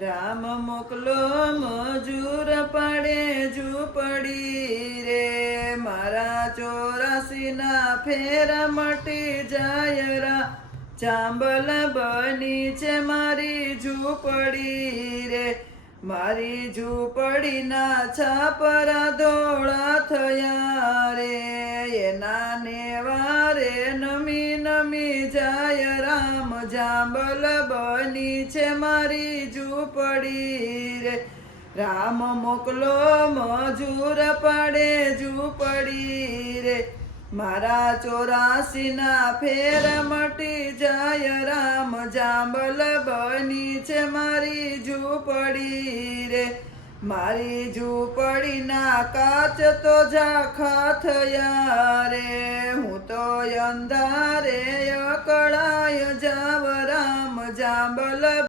રામ મોકલો મજૂર પાડે ઝૂંપડી રે, મારા 84 ફેરા મટી જાય રા, ચાંબલ બની છે મારી ઝૂંપડી રે, મારી ઝૂંપડીના છાપરા ધોળા થયા રે, એના નેવારે નમી નમી જાય રામ, જાંબલ બની છે મારી ઝૂંપડી રે, રામ મોકલો મજૂર પાડે ઝૂંપડી રે, મારા 84 ફેર મટી જાય રામ, જાંબલ બની છે મારી ઝૂંપડી રે, મારી ઝૂંપડીના કાચ તો ઝાખા થયા રે, હું તો અંધારે અકળાય જાવ રામ, જાંબલ